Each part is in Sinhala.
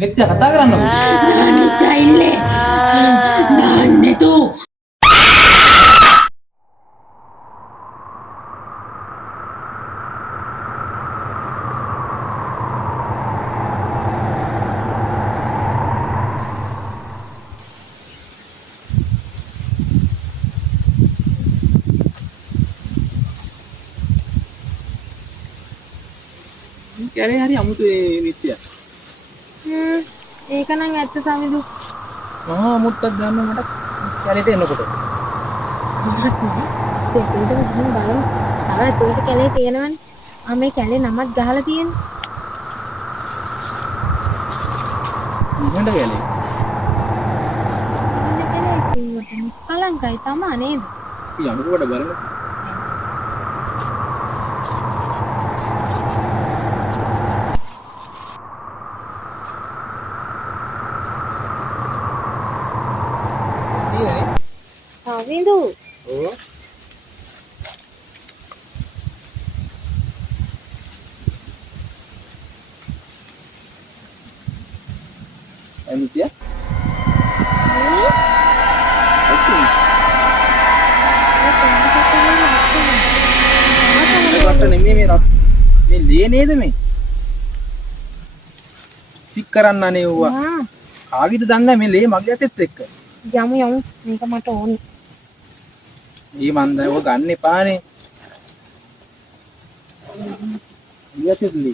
व्यक्ती कथा කරන්නකො. නිකයිල්ලේ නාන්නෙතු කැලේ හරි අමුතු නිත්‍ය. ඒක නම් ඇත්ත සමිදු. මහා අමුත්තක් ගන්න මට කැලේට එනකොට. ඒකේද ගහන බලමු. තව ඇතුළට කැලේ තියෙනවනේ. මේ කැලේ නමක් ගහලා තියෙන්නේ. ඊළඟ කැලේ. ඉන්න කැලේ කිව්වට කලංකයි තමා නේද? යමුකොට බලන්න. සමිදු. ඔව්. අනිත්‍ය. රට නෙමෙයි මේ රත් මේ ලේ නේද මේ? සික් කරන්න අනේ වුණා. ආගිද දන්නේ මේ ලේ මගේ අතෙත් එක්ක. යමු මේක මට ඕනි. ඊ මන්ද ඔය ගන්න එපානේ. ඊයතිලි.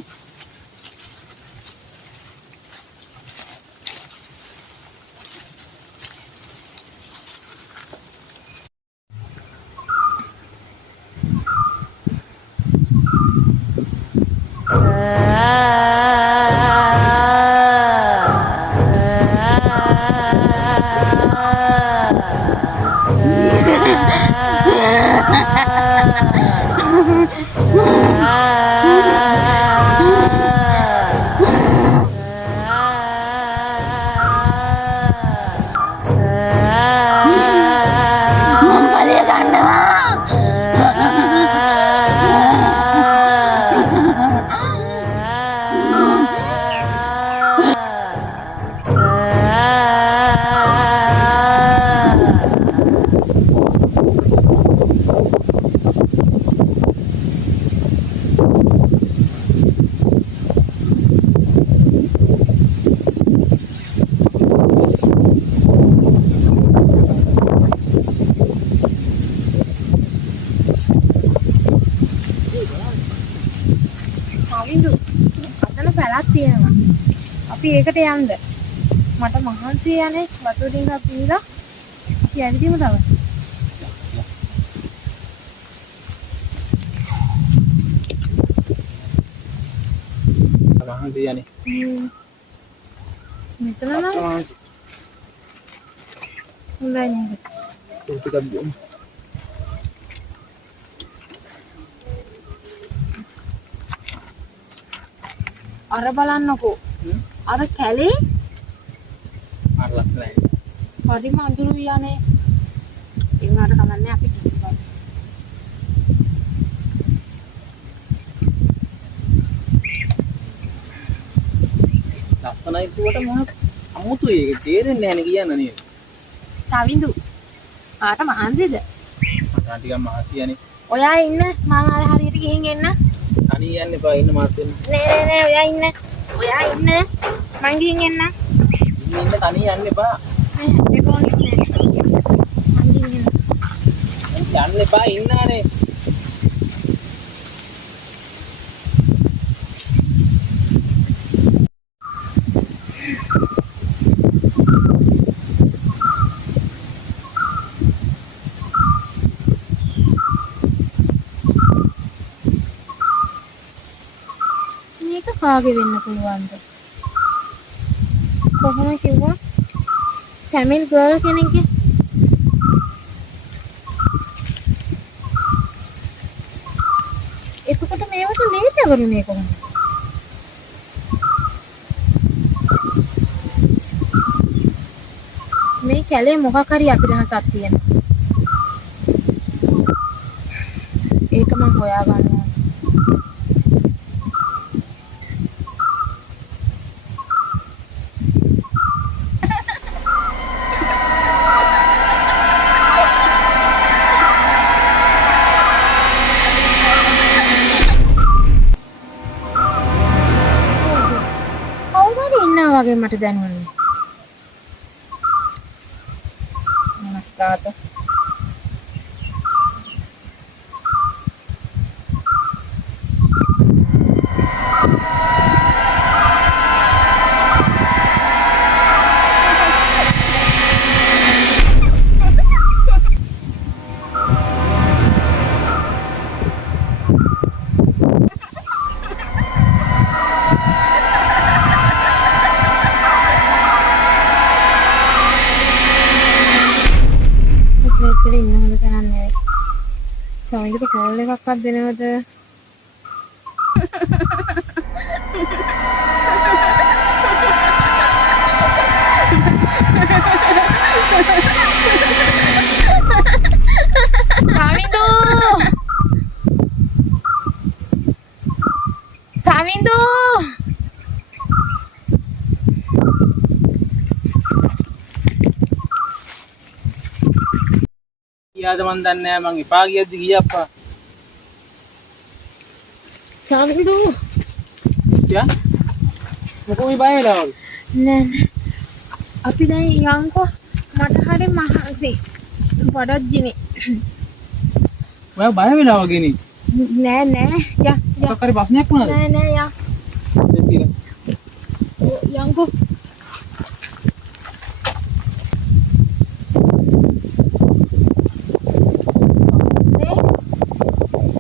තියෙනවා. අපි ඒකට යන්න. මට මහන්සි යන්නේ වතුර ටිකක් පීලා අපි ඇවිදිමු තව. මහන්සි යන්නේ. මෙතන නම් මහන්සි. හොඳයි නේද? ටිකක් දෙන්න. අර බලන්නකෝ. අර කැලේ අර ලස්සනයි. හරිම අඳුරුයි යන්නේ. ඒ වුණාට කමන්නේ අපි කිව්වා. ලස්සනයි කියවට මම අමුතුයි ඒක තේරෙන්නේ නැහැ නේ කියන්න නේද? සවිඳු. ආට මහන්සිද? මට ටිකක් මහන්සි යන්නේ. ඔයා ඉන්න මම අර හරියට ගිහින් එන්න. තනිය යන්න එපා ඉන්න මාත් වෙන්න. නෑ ඔයා ඉන්න. ඔයා ඉන්න. මං ගිහින් එන්න. ඉන්න තනිය යන්න එපා. නෑ එපා නෑ. මං ගිහින් එන්න. යන්න එපා ඉන්නානේ. කාගේ වෙන්න පුළුවන්ද? කොහොම කිව්වා? ටැමිල් ගර්ල් කෙනෙක්ගේ. එතකොට මේවට ලේට් වරුනේ කොහොමද? මේ කැලේ මොකක් හරි අපිරහසක් තියෙනවා. ඒක මම හොයා ගන්නවා. ඉන්නවා වගේ මට දැනුනේ. නමස්කාර. මෙතන ඉන්න හොඳ තැනක් නෙවෙයි. සමීකට කෝල් එකක්වත් දෙනවද? සමිඳු! කියාද මන් දන්නේ නැහැ මං එපා ගියද්දි ගියප්පා. සමිඳු! යා මොකෝ මේ බය වෙලා වගේ? නෑ. අපි දැන් යන්කෝ මට හරි මහන්සි. වඩත් ජිනි. ඔයා බය වෙලා වගේ නේ. නෑ. යා. මොකක් හරි ප්‍රශ්නයක් වුණාද? නෑ යා. යන්කෝ.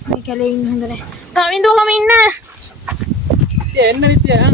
මේ කලේ ඉන්න හොඳ නෑ. සමිඳු ඔහම ඉන්න. එන්න නිත්‍ය ඈ.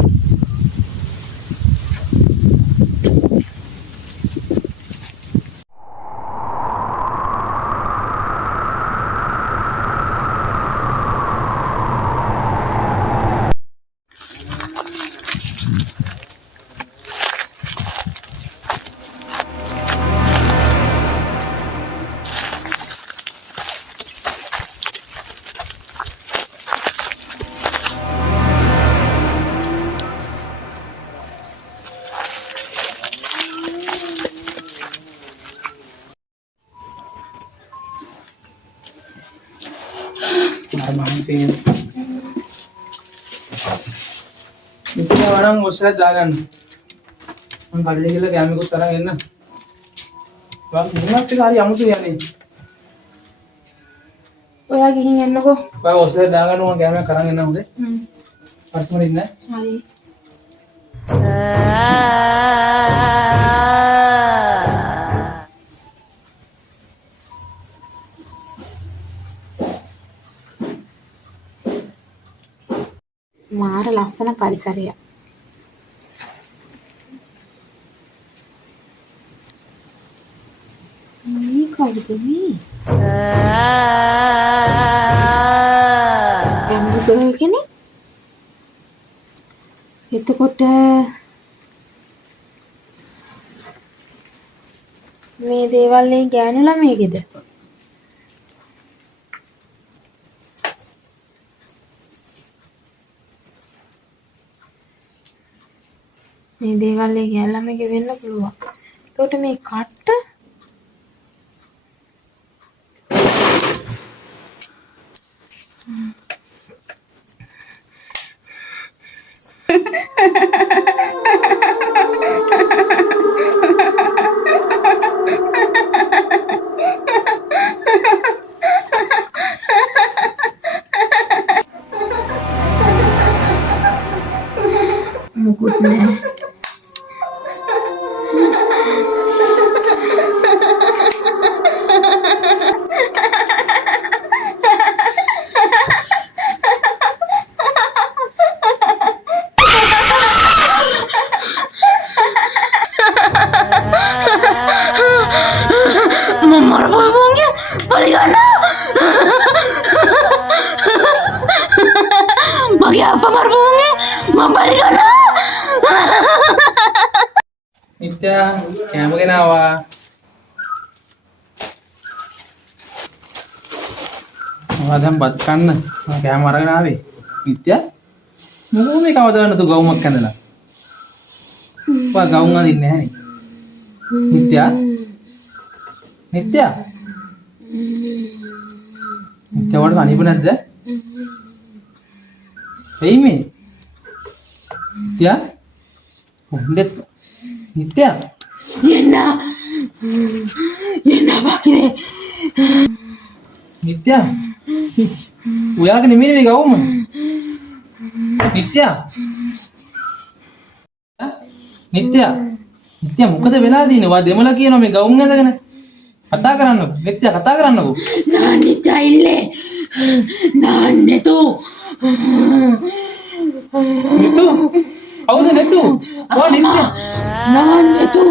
මහන්සියෙන් ඉතින් වරන් ඔස්සලා දාගන්න මම කල්ලි කියලා ගෑමිකුත් අරන් එන්න වක් මුණත් එක හරි අමුතු යන්නේ ඔයා ගිහින් එන්නකෝ ඔයා ඔස්සලා දාගන්න මම ගෑමක් අරන් එන්න හොඳේ පස්මර ඉන්න හරි මාර ලස්සන පරිසරයක්. මේ කවුද මේ? ජම්බු කෙනෙක්. එතකොට මේ දේවල් මේ ගෑනු ළමයිගේද? මේ දේවල් ඒ ගෑනු ළමයිගේ වෙන්න පුළුවන්. එතකොට මේ කට්ට මුකුත් නෑ. මගේ අප්පා මරපුවන්ගේ මම බලි ගන්නවා. නිත්‍ය කැම ගෙනාවා මම දැන් බත් කන්න මම කැම අරගෙන ආවේ නිත්‍ය මොකෝ මේ කවදාවත් තු ගවුමක් කැඳලා ඔයා ගවුම් අඳින්නේ නැහැ නේ නිත්‍ය වට අනිප නැද්ද එයි මේ නිත්‍ය හොඳට නිත්‍යා එන්න බකිනේ නිත්‍යා ඔයාගේ නෙමෙයි මේ ගවුම නිත්‍යා නිත්‍යා මොකද වෙලා තියෙන්නේ? වා දෙමළ කියනවා මේ ගවුම් ඇඳගෙන කතා කරන්නකෝ. නිත්‍යා කතා කරන්නකෝ. नानी चाहिए नानी तो නිතු කවුද නිතු? වා නිත්‍යා नानी तो